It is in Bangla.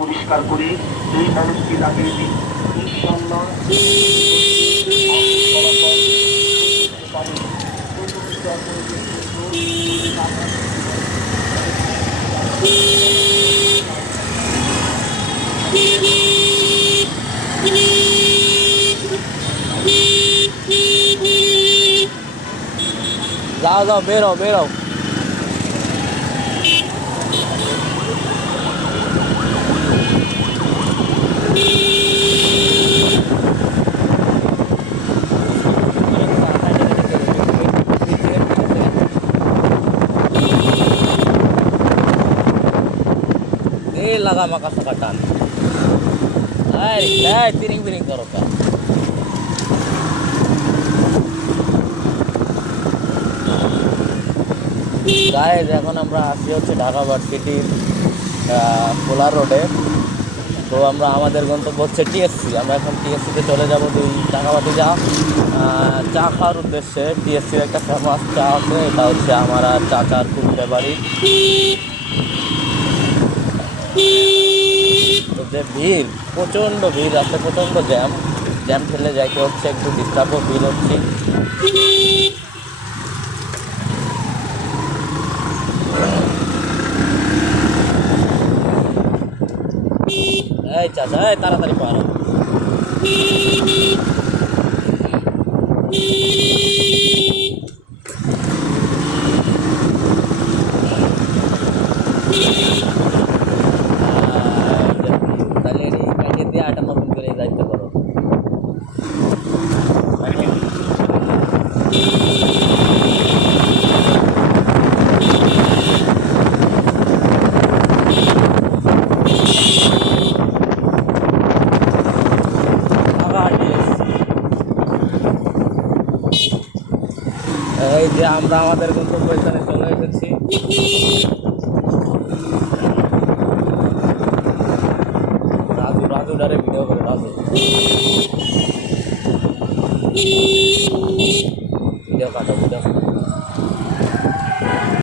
পরিষ্কার করে এই মানুষটি তাকে দিন ইনশাআল্লাহ যাও যাও বেরো বেরো লাগা মাকা সাকা টান তিরিং বিরিং করো কা গাইজ এখন আমরা আসি হচ্ছে ঢাকা ভার্সিটির কোলার রোডে। তো আমরা আমাদের গন্তব্য হচ্ছে টিএসসি। আমরা এখন টিএসসিতে চলে যাবো দুই টাকাবাটি চা খাওয়ার উদ্দেশ্যে। টিএসসির একটা ফেমাস চা আছে, এটা হচ্ছে আমার আর চাচার খুব ফেভারিট। তো যে ভিড়, প্রচণ্ড ভিড় আছে, প্রচণ্ড জ্যাম ঠেলে যাইতে হচ্ছে, একটু ডিস্টার্বও ফিল হচ্ছে। এই চাচা তাড়াতাড়ি পারো। তাহলে কাটিয়ে দিয়ে আটা নতুন করে যাইতে পারো। এই যে আমরা আমাদের গন্তব্য স্থানে চলে এসেছি।